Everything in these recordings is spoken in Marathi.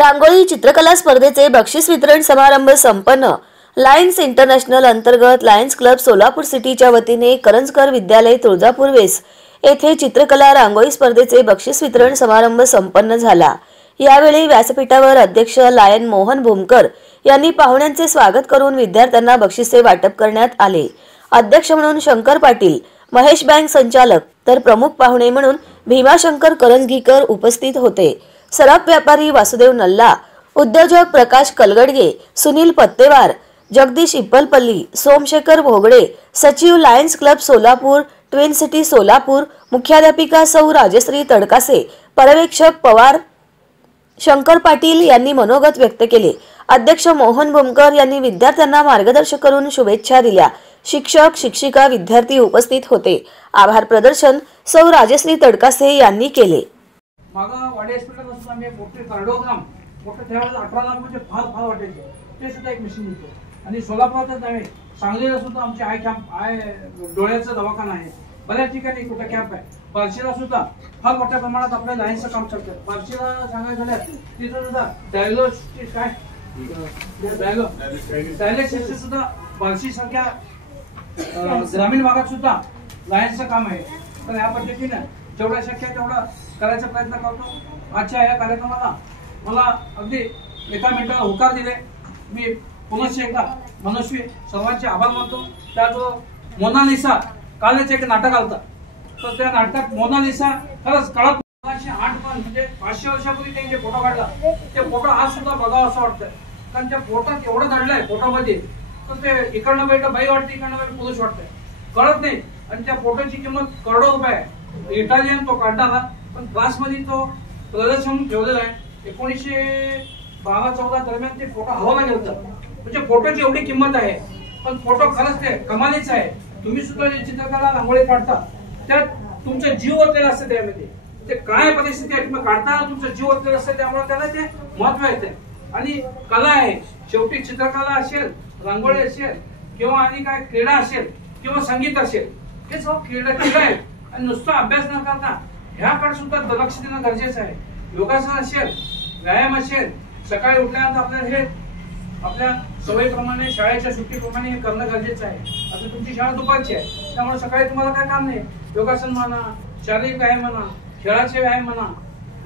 रांगोळी चित्रकला स्पर्धेचे बक्षीस वितरण समारंभ संपन्न। लायन्स इंटरनॅशनल अंतर्गत लायन्स क्लब सोलापूर सिटीच्या वतीने करंजकर विद्यालय तुळजापूर वेस येथे चित्रकला रांगोळी स्पर्धेचे बक्षीस वितरण समारंभ संपन्न झाला। यावेळी व्यासपीठावर अध्यक्ष लायन मोहन भूमकर यांनी पाहुण्यांचे स्वागत करून विद्यार्थ्यांना बक्षिसे वाटप करण्यात आले। अध्यक्ष म्हणून शंकर पाटील, महेश बँक संचालक तर प्रमुख पाहुणे म्हणून भीमाशंकर करंजगीकर उपस्थित होते। सराफ व्यापारी वासुदेव नल्ला, उद्योजक प्रकाश कलगडगे, सुनील पत्तेवार, जगदीश इप्पलपल्ली, सोमशेखर भोगडे, सचिव lions club Solapur, twin city Solapur, मुख्याध्यापिका सौ राजश्री तडकासे, पर्यवेक्षक पवार शंकर पाटील यांनी मनोगत व्यक्त केले। अध्यक्ष मोहन भूमकर यांनी विद्यार्थ्यांना मार्गदर्शन करून शुभेच्छा दिल्या। शिक्षक, शिक्षिका, विद्यार्थी उपस्थित होते। आभार प्रदर्शन सौ राजश्री तडकासे यांनी केले। मागा वाडी हॉस्पिटल असं आम्ही मोठे कार्डिओग्राम मोठे त्यावेळेस 18 लाख म्हणजे फार वाटायचे, ते सुद्धा एक मशीन होतं। आणि सोलापुरातच नव्हे, सांगलीला सुद्धा आमचे आय डोळ्याचा दवाखाना आहे। बऱ्याच ठिकाणी कुठे कॅम्प आहे। बार्शीला सुद्धा फार मोठ्या प्रमाणात आपल्या लायन्सचं काम चालतं। बार्शीला सांगायचं झालं तिथं सुद्धा डायलिसिस काय डायलिसिस सुद्धा बार्शी सारख्या ग्रामीण भागात सुद्धा लायन्सचं काम आहे। तर या पद्धतीने जेवढा शक्य तेवढा करायचा प्रयत्न करतो। आजच्या या कार्यक्रमाला मला अगदी एका मिनिटाला होकार दिले। मी पुनश्च एकदा मनस्वी सर्वांचे आभार मानतो। त्या जो मोनालिसा कालच एक नाटक आलता, तर त्या नाटकात मोनालिसा खरंच कळत 1908 म्हणजे 500 वर्षापूर्वी त्यांनी जे फोटो काढला ते फोटो आज सुद्धा बघावं असं वाटतं। कारण त्या फोटोत एवढं दडलंय फोटोमध्ये, तर ते इकडनं बैठं बाई वाटते, इकडनं बैठ पुरुष वाटतंय, कळत नाही। आणि त्या फोटोची किंमत करोडो रुपये आहे। इटालियन तो काढणारा, पण क्लासमध्ये तो प्रदर्शन ठेवलेला आहे। 1912-14 दरम्यान ते फोटो हवाला गेलं, म्हणजे फोटोची एवढी किंमत आहे। पण फोटो खरंच ते कमालीच आहे। तुम्ही सुद्धा जे चित्रकला रांगोळी काढता त्यात तुमचा जीव ओतलेला असतं। त्यामध्ये ते काय परिस्थिती आहे तुम्ही काढताना तुमचा जीव ओतलेला असतं, त्यामुळे त्याला ते महत्व येते। आणि कला आहे शेवटी, चित्रकला असेल, रांगोळी असेल, किंवा आणि काय क्रीडा असेल किंवा संगीत असेल, हे सर्व क्रीडा आहे। आणि नुसता अभ्यास न करता ह्याकडे सुद्धा लक्ष देणं गरजेचं आहे। योगासन असेल, व्यायाम असेल, सकाळी उठल्यानंतर आपल्याला हे आपल्या सवयीप्रमाणे शाळेच्या सुट्टीप्रमाणे हे करणं गरजेचं आहे। आता तुमची शाळा दुपारची आहे, त्यामुळे सकाळी तुम्हाला काय काम नाही। योगासन म्हणा, शारीरिक व्यायाम म्हणा, खेळाचे व्यायाम म्हणा।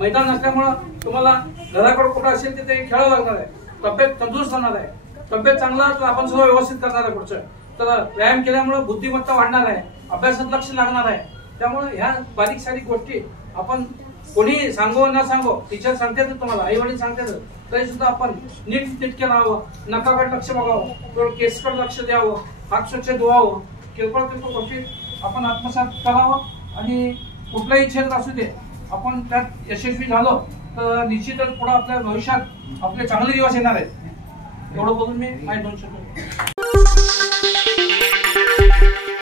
मैदान नसल्यामुळं तुम्हाला घराकडे कुठं असेल तिथे खेळावं लागणार आहे। तब्येत तंदुरुस्त राहणार आहे। तब्येत चांगला तर आपण सगळं व्यवस्थित करणार आहे पुढचं। तर व्यायाम केल्यामुळे बुद्धिमत्ता वाढणार आहे, अभ्यासात लक्ष लागणार आहे। त्यामुळे ह्या बारीक सारीक गोष्टी आपण कोणी सांगो न सांगो, टीचर सांगतात तुम्हाला, आई वडील सांगतात, तरी सुद्धा आपण नीटनेटके राहावं, नकाकडे लक्ष बघावं, थोडं केसकडे लक्ष द्यावं, हात स्वच्छ धुवावं, किरकोळ गोष्टी आपण आत्मसात करावं। आणि कुठलाही क्षेत्र असू दे, आपण त्यात यशस्वी झालो तर निश्चितच पुढे आपल्या भविष्यात आपले चांगले दिवस येणार आहेत। एवढं बोलून मी माझे 2 शब्द